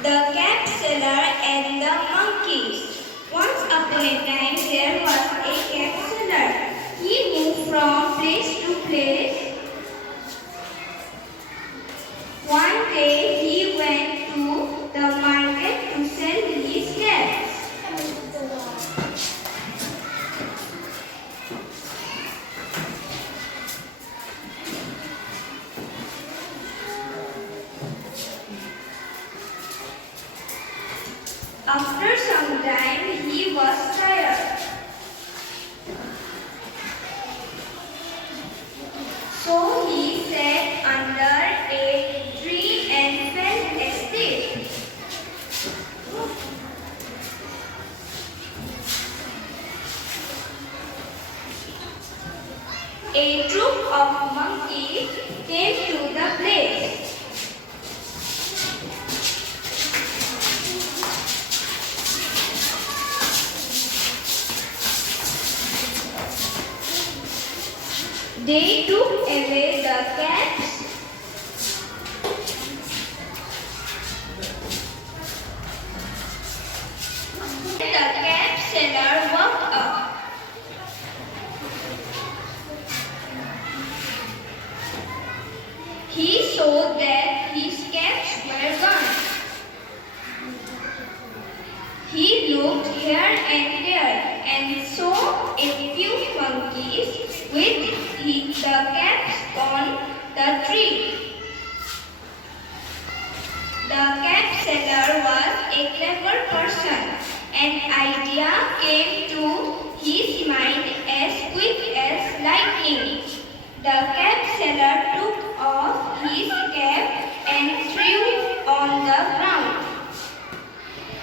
The cat seller and the monkeys. Once upon a time there was a cat seller. He moved from place to place. One day he went to the market to sell his cats. After some time, he was tired. So he sat under a tree and fell asleep. A troop of monkeys came to the place. They took away the cats. The cat seller walked up. He saw that his cats were gone. He looked here and there and saw a few monkeys with the cats on the tree. The cat seller was a clever person. An idea came to his mind as quick as lightning. The cat seller took off his cap and threw on the ground.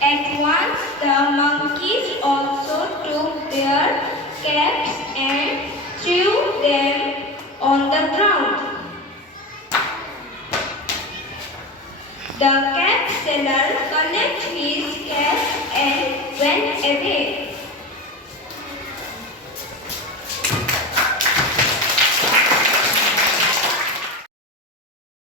At once the monkeys also took their caps and threw them on the ground. The cat seller collected his caps and went away.